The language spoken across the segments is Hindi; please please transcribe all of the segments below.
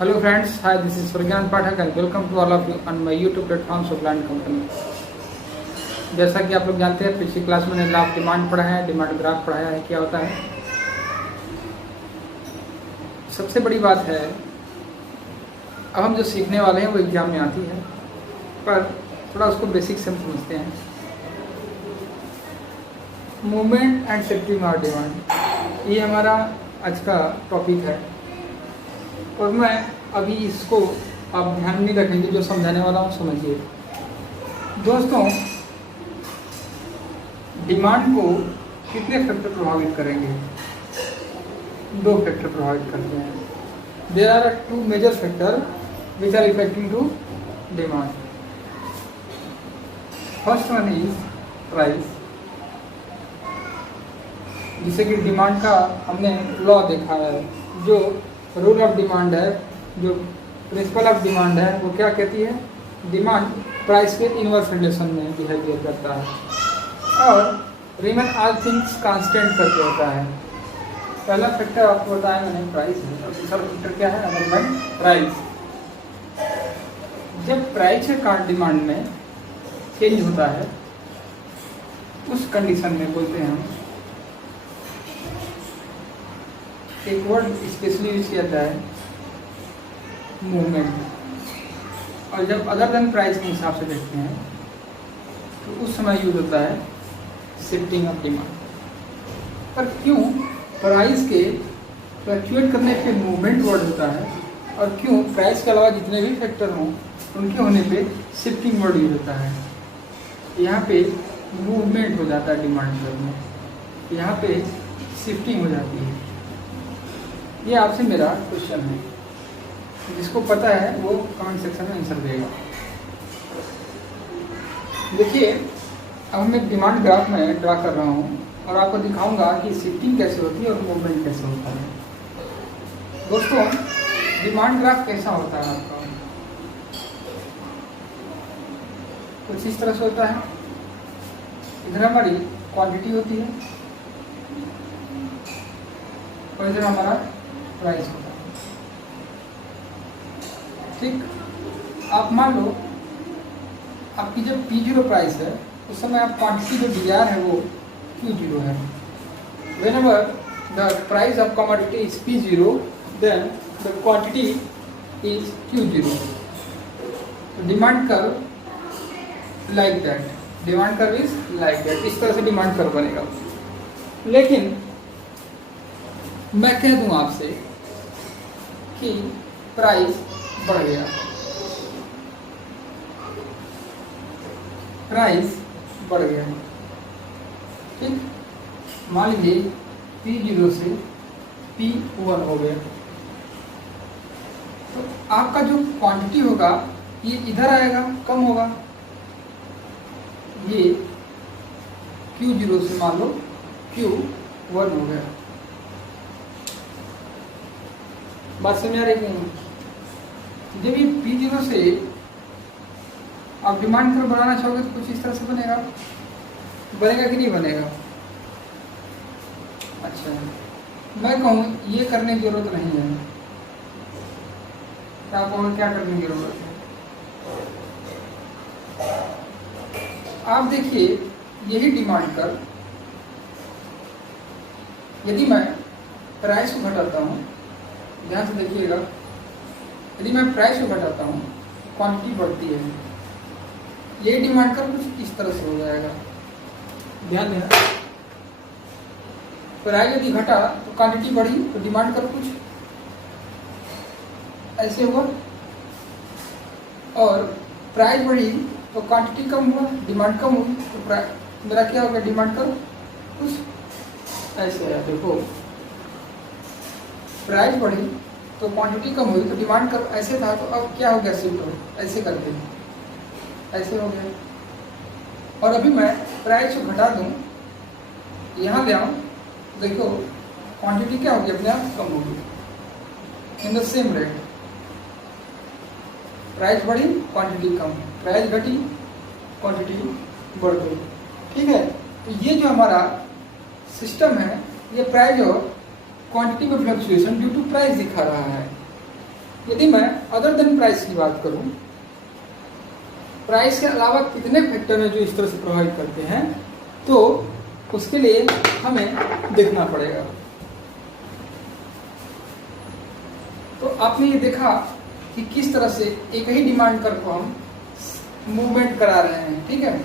Hello friends, hi, this is Pragyan Pathak and welcome to all of you on my YouTube platform Suppliant Company। जैसा कि आप लोग जानते हैं, पिछली क्लास में मैंने लाभ डिमांड पढ़ाया है, डिमांड ग्राफ पढ़ाया है, क्या होता है। सबसे बड़ी बात है, अब हम जो सीखने वाले हैं वो एग्जाम में आती है, पर थोड़ा उसको बेसिक से हम समझते हैं। Movement and shifting of demand, ये हमारा आज का टॉपिक है और मैं अभी इसको आप ध्यान नहीं रखेंगे, जो समझाने वाला हूँ समझिए। दोस्तों, डिमांड को कितने फैक्टर प्रभावित करेंगे? दो फैक्टर प्रभावित करते हैं। There are two major factor which are affecting to demand. First one is price, जिसे कि डिमांड का हमने लॉ देखा है। जो रूल ऑफ डिमांड है, जो प्रिंसिपल ऑफ डिमांड है, वो क्या कहती है? डिमांड प्राइस के इनवर्स रिलेशन में बिहेवियर करता है और रिमेन ऑल थिंग्स कांस्टेंट करके होता है। पहला फैक्टर आपको बताया मैंने, प्राइस है, और दूसरा फैक्टर क्या है? Amendment price. जब प्राइस का डिमांड में चेंज होता है, उस कंडीशन में बोलते हैं हम, एक वर्ड स्पेशली यूज किया जाता है, मूवमेंट। और जब अदर देन प्राइस के हिसाब से देखते हैं तो उस समय यूज होता है शिफ्टिंग ऑफ डिमांड। पर क्यों प्राइस के फ्लक्चुएट करने पे मूवमेंट वर्ड होता है, और क्यों प्राइस के अलावा जितने भी फैक्टर हों उनके होने पे शिफ्टिंग वर्ड यूज होता है? यहाँ पे मूवमेंट हो जाता है डिमांड में, यहाँ पे शिफ्टिंग हो जाती है। ये आपसे मेरा क्वेश्चन है, जिसको पता है वो कमेंट सेक्शन में आंसर देगा। देखिए, अब मैं डिमांड ग्राफ में ड्रा कर रहा हूँ और आपको दिखाऊंगा कि शिफ्टिंग कैसे होती है और मूवमेंट कैसे होता है। दोस्तों, डिमांड ग्राफ कैसा होता है आपका? कुछ इस तरह से होता है। इधर हमारी क्वांटिटी होती है और इधर हमारा प्राइस होता है। ठीक, आप मान लो आपकी जब P0 प्राइस है, उस समय आप क्वांटिटी जो डिजायर है वो Q0 है। Whenever the price of commodity is P0, then the quantity is Q0. Demand curve like that, demand curve is like that, इस तरह से डिमांड कर्व बनेगा। लेकिन मैं कह दूं आपसे कि प्राइस बढ़ गया, प्राइस बढ़ गया। ठीक, मान लीजिए P0 से P1 हो गया, तो आपका जो क्वांटिटी होगा ये इधर आएगा, कम होगा। ये Q0 से मान लो Q1 हो गया। बात समझ आ रही है? जब ये P0 से आप डिमांड कर्व बढ़ाना चाहोगे तो कुछ इस तरह से बनेगा, बनेगा कि नहीं बनेगा? अच्छा, मैं कहूँ ये करने की जरूरत नहीं है, तो आप और क्या करने की जरूरत है? आप देखिए, यही डिमांड कर्व, यदि मैं प्राइस को घटाता हूँ, ध्यान से देखिएगा, यदि मैं प्राइस को घटाता हूँ क्वांटिटी बढ़ती है, ये डिमांड कर्व कुछ इस तरह से हो जाएगा। ध्यान देना, प्राइस यदि घटा तो क्वांटिटी बढ़ी, तो डिमांड कर्व कुछ ऐसे हुआ, और प्राइस बढ़ी तो क्वांटिटी कम हुआ, डिमांड कम हुई, तो मेरा क्या होगा? डिमांड कर्व कुछ ऐसे है। देखो, प्राइस बढ़ी तो क्वांटिटी कम हुई, तो डिमांड कर्व ऐसे था, तो अब क्या हो गया? शिफ्ट हो, ऐसे करके ऐसे हो गया। और अभी मैं प्राइस को घटा दूं, यहाँ ले आऊँ, देखो क्वांटिटी क्या होगी? अपने आप कम होगी। In the same rate, price बढ़ी, क्वांटिटी कम, प्राइस घटी, क्वांटिटी बढ़ गई। ठीक है, तो ये जो हमारा सिस्टम है, ये प्राइस और क्वांटिटी में फ्लक्चुएशन ड्यू टू प्राइस दिखा रहा है। यदि मैं अदर देन प्राइस की बात करूं, प्राइस के अलावा कितने फैक्टर हैं जो इस तरह से प्रभावित करते हैं, तो उसके लिए हमें देखना पड़ेगा। तो आपने ये देखा कि किस तरह से एक ही डिमांड कर्व को हम मूवमेंट करा रहे हैं, ठीक है।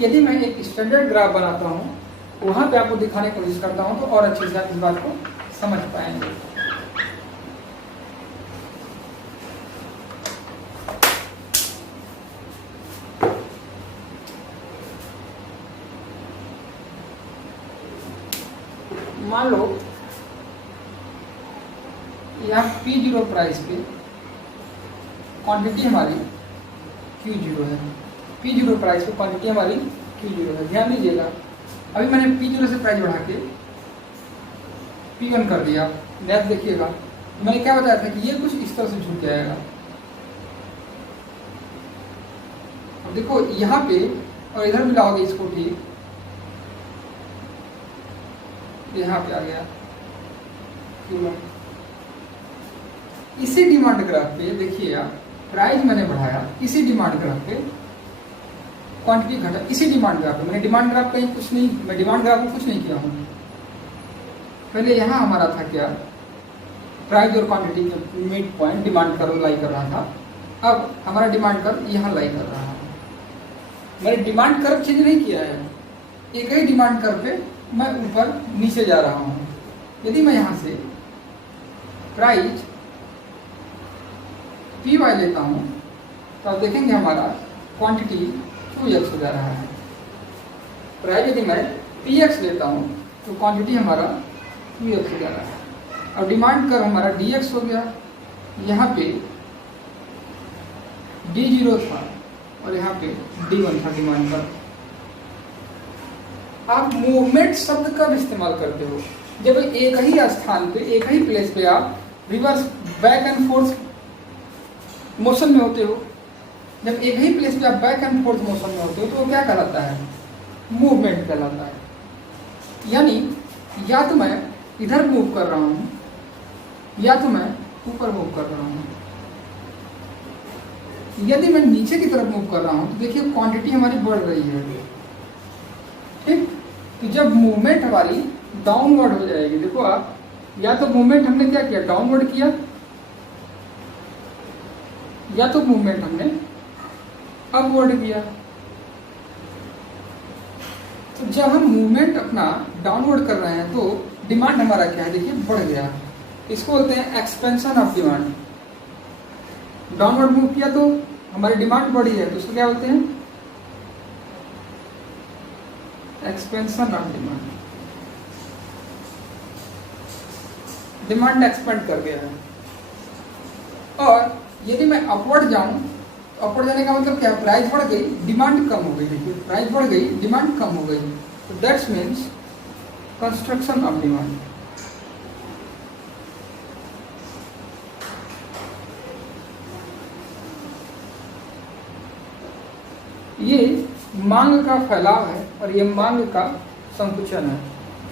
यदि मैं एक स्टैंडर्ड ग्राफ बनाता हूँ, वहां पे आपको दिखाने की कोशिश करता हूँ, तो और अच्छे से आप इस बात को समझ पाएंगे। मान लो यहाँ P0 प्राइस पे क्वांटिटी हमारी Q0 है। P0 प्राइस पे क्वांटिटी हमारी Q0 है। ध्यान दीजिएगा, अभी मैंने P0 से प्राइस बढ़ा के P1 कर दिया। नेक्स्ट देखिएगा, मैंने क्या बताया था कि ये कुछ इस तरह से झुक जाएगा। अब देखो यहाँ पे और इधर मिलाओगे इसको, ठीक यहाँ पे आ गया Q1। इसी डिमांड ग्राफ पे देखिए आप, प्राइस मैंने बढ़ाया, इसी डिमांड ग्राफ पे क्वांटिटी घटा, इसी डिमांड ग्राफ पे। मैंने डिमांड ग्राफ कहीं कुछ नहीं, मैं डिमांड ग्राफ में कुछ नहीं किया हूँ। पहले यहाँ हमारा था क्या, प्राइस और क्वांटिटी के मिड पॉइंट डिमांड कर्व लाई कर रहा था। अब हमारा डिमांड कर्व यहाँ लाई कर रहा है। मैंने डिमांड कर्व चेंज नहीं किया है, एक ही डिमांड कर्व पे मैं ऊपर नीचे जा रहा हूँ। यदि मैं यहाँ से प्राइस पी वाई लेता हूँ, तो आप देखेंगे हमारा क्वांटिटी 2x हो जा रहा है। प्राइस यदि मैं px लेता हूँ, तो क्वांटिटी हमारा 2x हो जा रहा है। अब डिमांड कर्व हमारा dx हो गया, यहाँ पे d0 था और यहाँ पे d1 था डिमांड कर्व। आप मूवमेंट शब्द कब इस्तेमाल करते हो, जब एक ही स्थान पे, एक ही प्लेस पे आप reverse back and fourth motion में होते हो। जब एक ही प्लेस पे आप बैक एंड फोर्थ मोशन में होते हो, तो वो क्या कहलाता है, मूवमेंट कहलाता है। यानी या तो मैं इधर मूव कर रहा हूँ, या तो मैं ऊपर मूव कर रहा हूँ। यदि मैं नीचे की तरफ मूव कर रहा हूँ, तो देखिए क्वांटिटी हमारी बढ़ रही है, ठीक। तो जब मूवमेंट हमारी डाउनवर्ड हो जाएगी, देखो आप, या तो मूवमेंट हमने क्या किया, डाउनवर्ड किया, या तो मूवमेंट हमने अपवर्ड किया। तो जब हम मूवमेंट अपना डाउनवर्ड कर रहे हैं, तो डिमांड हमारा क्या है, देखिए बढ़ गया। इसको बोलते हैं expansion of demand. Downward move किया तो हमारी डिमांड बढ़ी है, तो उसको क्या बोलते हैं, expansion of demand. Demand expand कर गया है। और यदि मैं अपवर्ड जाऊं, तो अपवर्ड जाने का मतलब क्या, प्राइस बढ़ गई, डिमांड कम हो गई। देखिए प्राइस बढ़ गई, डिमांड कम हो गई, तो that's means construction of demand. ये मांग का फैलाव है और ये मांग का संकुचन है।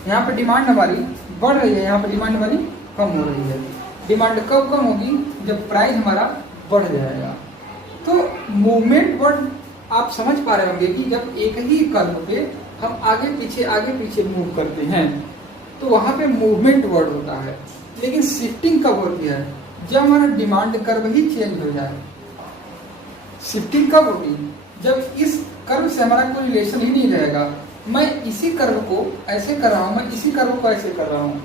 यहाँ पे डिमांड हमारी बढ़ रही है, यहाँ पे डिमांड हमारी कम हो रही है। डिमांड कब कम होगी, जब प्राइस हमारा बढ़ जाएगा। तो मूवमेंट वर्ड आप समझ पा रहे होंगे कि जब एक ही कर्व पे हम आगे पीछे मूव करते हैं, तो वहाँ पे मूवमेंट वर्ड होता है। लेकिन शिफ्टिंग कब होती है, जब हमारा डिमांड कर्व ही चेंज हो जाए। शिफ्टिंग कब होगी, जब इस कर्व से हमारा कोई रिलेशन ही नहीं रहेगा। मैं इसी कर्व को ऐसे कर रहा हूँ, मैं इसी कर्व को ऐसे कर रहा हूँ,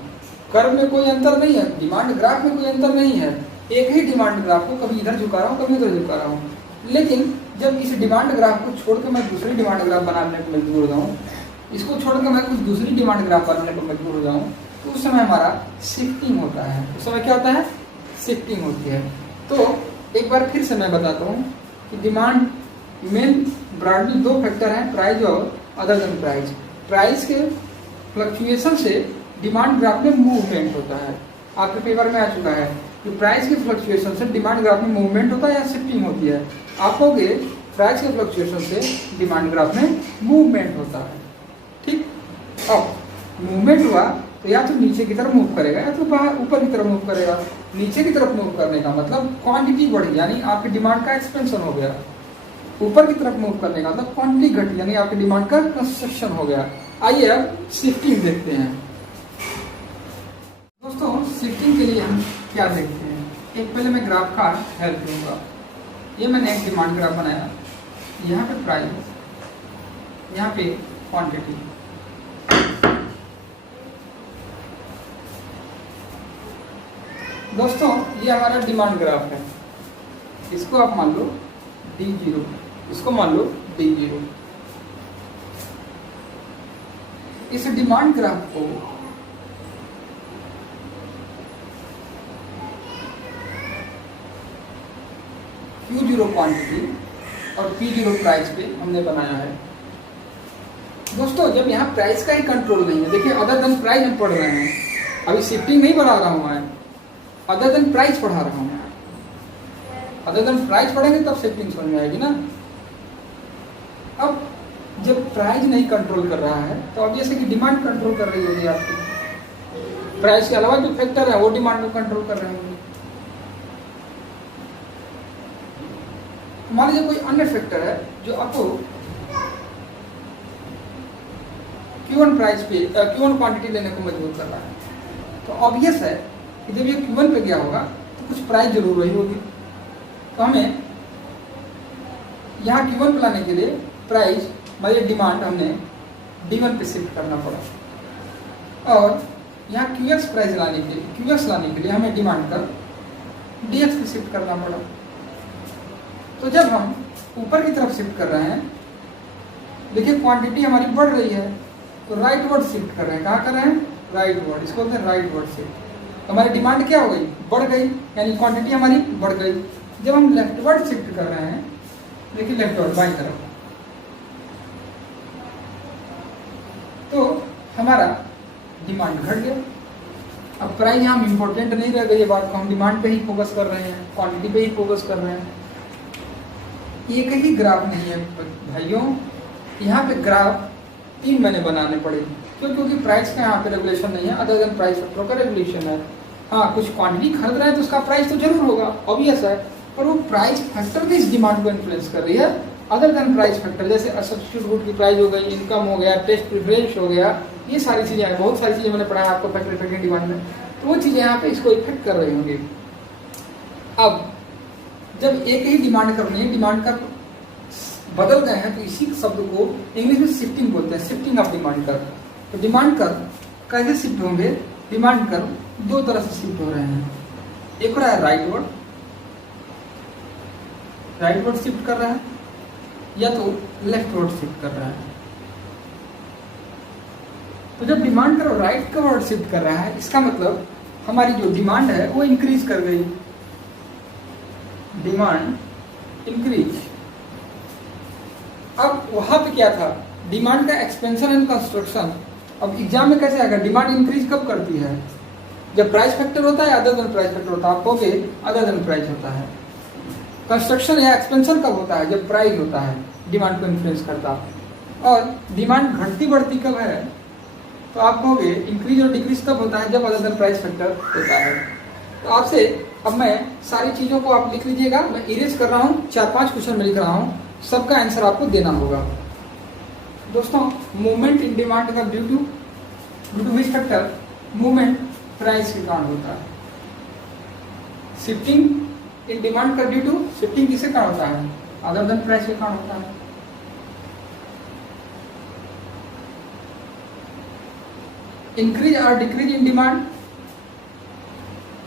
कर्व में कोई अंतर नहीं है, डिमांड ग्राफ में कोई अंतर नहीं है। एक ही डिमांड ग्राफ को कभी इधर झुका रहा हूँ, कभी उधर झुका रहा हूँ। लेकिन जब इस डिमांड ग्राफ को छोड़कर मैं दूसरी डिमांड ग्राफ बनाने को मजबूर हो जाऊँ, इसको छोड़कर मैं कुछ दूसरी डिमांड ग्राफ बनाने को मजबूर हो जाऊँ, तो उस समय हमारा शिफ्टिंग होता है। उस समय क्या होता है, शिफ्टिंग होती है। तो एक बार फिर से मैं बताता हूँ कि डिमांड मेन ब्रॉडली दो फैक्टर हैं, प्राइस और अदर देन प्राइस। प्राइस के फ्लक्चुएशन से डिमांड ग्राफ में मूवमेंट होता है। आपके पेपर में आ चुका है कि प्राइस के फ्लक्चुएशन से डिमांड ग्राफ में मूवमेंट होता है या शिफ्टिंग होती है। आप कहोगे प्राइस के फ्लक्चुएशन से डिमांड ग्राफ में मूवमेंट होता है, ठीक। अब मूवमेंट हुआ तो या तो नीचे की तरफ मूव करेगा या तो बाहर ऊपर की तरफ मूव करेगा। नीचे की तरफ मूव करने का मतलब क्वांटिटी बढ़ी, यानी आपकी डिमांड का एक्सपेंशन हो गया। ऊपर की तरफ मूव करने का मतलब क्वांटिटी घटी, यानी आपकी डिमांड का कंस्ट्रक्शन हो गया। आइए अब शिफ्टिंग देखते हैं। दोस्तों शिफ्टिंग के लिए हम क्या देखते हैं, एक पहले मैं ग्राफ का हेल्प लूंगा। ये मैंने एक डिमांड ग्राफ बनाया, यहाँ पे प्राइस, यहाँ पे क्वांटिटी। दोस्तों ये हमारा डिमांड ग्राफ है, इसको आप मान लो D0, इसको मान लो D0। इस डिमांड ग्राफ को Q0 क्वांटिटी और P0 प्राइस पे हमने बनाया है। दोस्तों जब यहाँ प्राइस का ही कंट्रोल नहीं है, देखिए अदर देन प्राइस हम पढ़ रहे हैं, अभी शिफ्टिंग नहीं बढ़ा रहा हूँ मैं, अदर देन प्राइस पढ़ा रहा हूँ। अदर देन प्राइस पढ़ेंगे तब शिफ्टिंग समझ में आएगी ना। अब जब प्राइस नहीं कंट्रोल कर रहा है तो अब जैसे कि डिमांड कंट्रोल कर रही होगी आपकी, प्राइस के अलावा जो फैक्टर है वो डिमांड को कंट्रोल कर रहे होंगे। मान लीजिए कोई अन्य फैक्टर है जो आपको Q1 प्राइस पे Q1 क्वांटिटी लेने को मजबूर कर रहा है, तो ऑब्वियस है कि जब ये Q1 पे गया होगा तो कुछ प्राइस जरूर रही होगी। तो हमें यहाँ Q1 पे लाने के लिए प्राइस मतलब डिमांड हमने D1 पे शिफ्ट करना पड़ा, और यहाँ QX प्राइस लाने के लिए QX लाने के लिए हमें डिमांड कर DX पे शिफ्ट करना पड़ा। तो जब हम ऊपर की तरफ शिफ्ट कर रहे हैं, देखिए क्वांटिटी हमारी बढ़ रही है, तो राइट वर्ड शिफ्ट कर रहे हैं। कहाँ कर रहे हैं? राइट वर्ड, इसको बोलते हैं राइट वर्ड शिफ्ट। तो हमारी डिमांड क्या हो गई? बढ़ गई, यानी क्वांटिटी हमारी बढ़ गई। जब हम लेफ्ट वर्ड शिफ्ट कर रहे हैं, देखिए लेफ्ट वर्ड बाईं तरफ, तो हमारा डिमांड घट गया। अब प्राइस यहाँ इंपॉर्टेंट नहीं रह गई, ये बात को हम डिमांड पे ही फोकस कर रहे हैं, क्वांटिटी पे ही फोकस कर रहे हैं। एक ही ग्राफ नहीं है भाइयों, यहाँ पे ग्राफ 3 मैंने बनाने पड़े। क्यों? क्योंकि प्राइस का यहाँ पे रेगुलेशन नहीं है, अदर देन प्राइस फैक्टर का रेगुलेशन है। हाँ, कुछ क्वांटिटी खरीद रहे हैं तो उसका प्राइस तो जरूर होगा, ऑब्वियस है, पर वो प्राइस फैक्टर भी इस डिमांड को इन्फ्लुएंस कर रही है, अदर देन प्राइस फैक्टर। जैसे सब्स्टिट्यूट गुड की प्राइस हो गई, इनकम हो गया, टेस्ट प्रेफरेंस हो गया, ये सारी चीजें हैं, बहुत सारी चीजें मैंने पढ़ाया आपको फैक्टर इफेक्ट डिमांड में, तो वो चीजें यहाँ पे इसको इफेक्ट कर रही होंगी। अब जब एक ही डिमांड करनी है, डिमांड का बदल गए हैं, तो इसी शब्द को इंग्लिश में शिफ्टिंग बोलते हैं, शिफ्टिंग ऑफ डिमांड कर। तो डिमांड कर कैसे शिफ्ट होंगे? डिमांड कर 2 तरह से शिफ्ट हो रहे हैं। एक हो रहा है राइट वर्ड शिफ्ट कर रहा है, या तो लेफ्ट वर्ड शिफ्ट कर रहा है। तो जब डिमांड कर राइट का वर्ड शिफ्ट कर रहा है, इसका मतलब हमारी जो डिमांड है वो इंक्रीज कर गई, डिमांड इंक्रीज। अब वहां पे क्या था? डिमांड का एक्सपेंशन एंड कंस्ट्रक्शन। अब एग्जाम में कैसे आएगा? डिमांड इंक्रीज कब करती है? जब प्राइस फैक्टर होता है, अदर देन प्राइस फैक्टर होता है, आप कहोगे अदर देन प्राइस होता है। कंस्ट्रक्शन या एक्सपेंशन कब होता है? जब प्राइस होता है, डिमांड को इन्फ्लुएंस करता है। और डिमांड घटती बढ़ती कब है? तो आप कहोगे इंक्रीज और डिक्रीज तब होता है जब अदर देन प्राइस फैक्टर होता है। तो आपसे अब मैं सारी चीजों को आप लिख लीजिएगा, मैं इरेज कर रहा हूँ, 4-5 क्वेश्चन में लिख रहा हूँ, सबका आंसर आपको देना होगा। दोस्तों मूवमेंट इन डिमांड का due to which factor? Movement price के कारण होता है। शिफ्टिंग इन डिमांड का ड्यू टू शिफ्टिंग किसके कारण होता है? अदर देन प्राइस के कारण होता है। इंक्रीज और डिक्रीज इन डिमांड,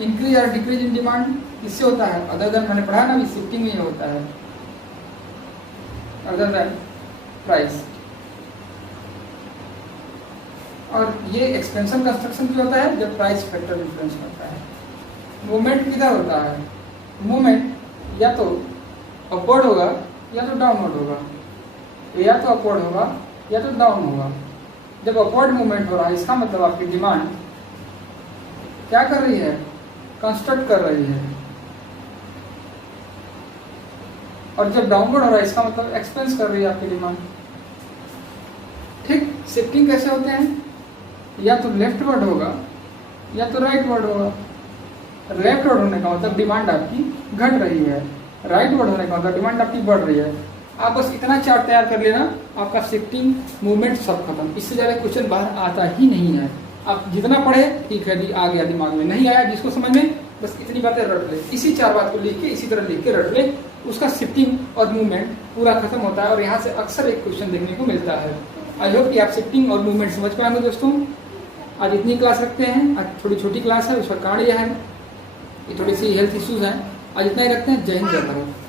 इंक्रीज और डिक्रीज इन डिमांड किससे होता है? अदर देन, मैंने पढ़ा ना भी शिफ्टिंग में होता है, अदर देन प्राइस। और ये एक्सपेंशन कंस्ट्रक्शन क्यों होता है? जब प्राइस फैक्टर इन्फ्लुएंस करता है। मूवमेंट किधर होता है? मूवमेंट या तो अपवर्ड होगा या तो डाउनवर्ड होगा, तो या तो अपवर्ड होगा या तो डाउन होगा। जब अपवर्ड मूवमेंट हो रहा है, इसका मतलब आपकी डिमांड क्या कर रही है? कंस्ट्रक्ट कर रही है। और जब डाउनवर्ड हो रहा है, इसका मतलब एक्सपेंस कर रही है आपकी डिमांड। ठीक, शिफ्टिंग कैसे होते हैं? या तो लेफ्ट वर्ड होगा या तो राइट वर्ड होगा। लेफ्ट वर्ड होने का मतलब डिमांड आपकी घट रही है, राइट वर्ड होने का मतलब डिमांड आपकी बढ़ रही है। आप बस इतना चार्ट तैयार कर लेना, आपका शिफ्टिंग मूवमेंट सब खत्म। इससे ज़्यादा क्वेश्चन बाहर आता ही नहीं है। आप जितना पढ़े ठीक है, आ गया दिमाग में, नहीं आया जिसको समझ में, बस इतनी बातें रट ले। इसी 4 बात को लिख के इसी तरह लिख के रट ले, उसका शिफ्टिंग और मूवमेंट पूरा खत्म होता है। और यहाँ से अक्सर एक क्वेश्चन देखने को मिलता है। आई होप कि आप शिफ्टिंग और मूवमेंट समझ पाएंगे दोस्तों। आज इतनी क्लास रखते हैं, आज थोड़ी छोटी क्लास है, उसका कारण यह है कि थोड़ी सी हेल्थ इश्यूज हैं। आज इतना ही रखते हैं। जय हिंद, जय भारत।